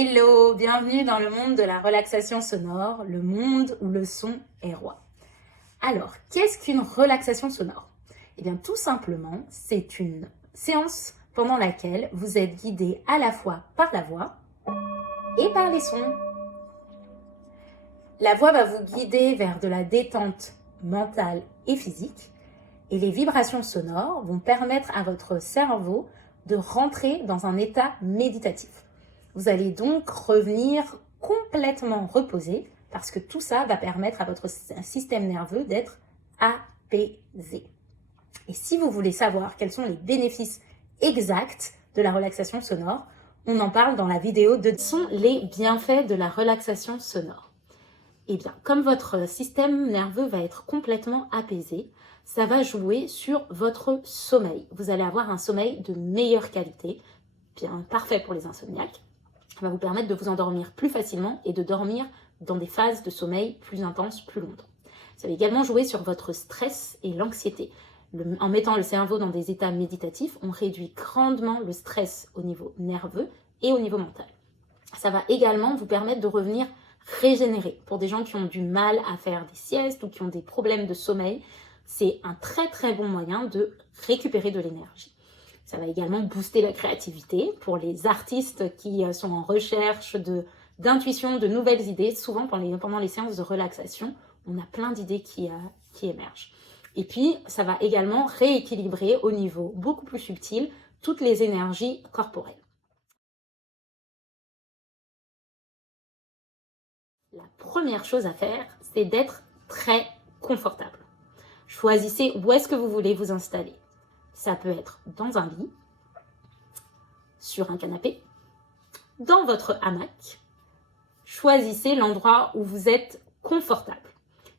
Hello, bienvenue dans le monde de la relaxation sonore, le monde où le son est roi. Alors, qu'est-ce qu'une relaxation sonore? Eh bien, tout simplement, c'est une séance pendant laquelle vous êtes guidé à la fois par la voix et par les sons. La voix va vous guider vers de la détente mentale et physique, et les vibrations sonores vont permettre à votre cerveau de rentrer dans un état méditatif. Vous allez donc revenir complètement reposé parce que tout ça va permettre à votre système nerveux d'être apaisé. Et si vous voulez savoir quels sont les bénéfices exacts de la relaxation sonore, on en parle dans la vidéo de « Sont les bienfaits de la relaxation sonore ». Eh bien, comme votre système nerveux va être complètement apaisé, ça va jouer sur votre sommeil. Vous allez avoir un sommeil de meilleure qualité, bien parfait pour les insomniaques. Ça va vous permettre de vous endormir plus facilement et de dormir dans des phases de sommeil plus intenses, plus longtemps. Ça va également jouer sur votre stress et l'anxiété. En mettant le cerveau dans des états méditatifs, on réduit grandement le stress au niveau nerveux et au niveau mental. Ça va également vous permettre de revenir régénéré. Pour des gens qui ont du mal à faire des siestes ou qui ont des problèmes de sommeil, c'est un très très bon moyen de récupérer de l'énergie. Ça va également booster la créativité pour les artistes qui sont en recherche d'intuition, de nouvelles idées. Souvent, pendant les séances de relaxation, on a plein d'idées qui émergent. Et puis, ça va également rééquilibrer au niveau beaucoup plus subtil toutes les énergies corporelles. La première chose à faire, c'est d'être très confortable. Choisissez où est-ce que vous voulez vous installer. Ça peut être dans un lit, sur un canapé, dans votre hamac. Choisissez l'endroit où vous êtes confortable.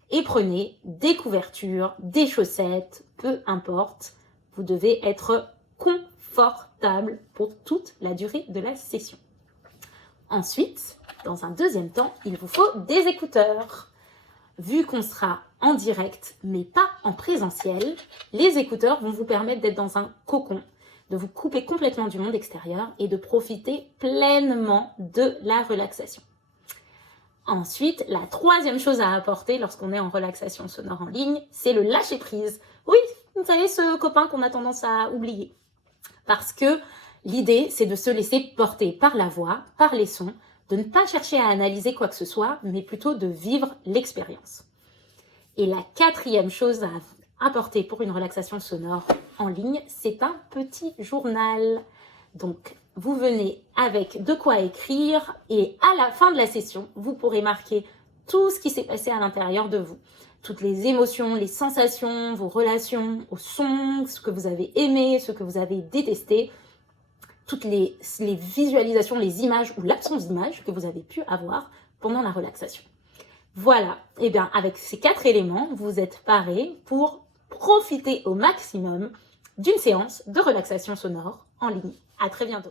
Et prenez des couvertures, des chaussettes, peu importe. Vous devez être confortable pour toute la durée de la session. Ensuite, dans un deuxième temps, il vous faut des écouteurs. Vu qu'on sera en direct, mais pas en présentiel, les écouteurs vont vous permettre d'être dans un cocon, de vous couper complètement du monde extérieur et de profiter pleinement de la relaxation. Ensuite, la troisième chose à apporter lorsqu'on est en relaxation sonore en ligne, c'est le lâcher-prise. Oui, vous savez, ce copain qu'on a tendance à oublier. Parce que l'idée, c'est de se laisser porter par la voix, par les sons, de ne pas chercher à analyser quoi que ce soit, mais plutôt de vivre l'expérience. Et la quatrième chose à apporter pour une relaxation sonore en ligne, c'est un petit journal. Donc, vous venez avec de quoi écrire et à la fin de la session, vous pourrez marquer tout ce qui s'est passé à l'intérieur de vous. Toutes les émotions, les sensations, vos relations au son, ce que vous avez aimé, ce que vous avez détesté, toutes les visualisations, les images ou l'absence d'images que vous avez pu avoir pendant la relaxation. Voilà, et bien avec ces 4 éléments, vous êtes parés pour profiter au maximum d'une séance de relaxation sonore en ligne. À très bientôt.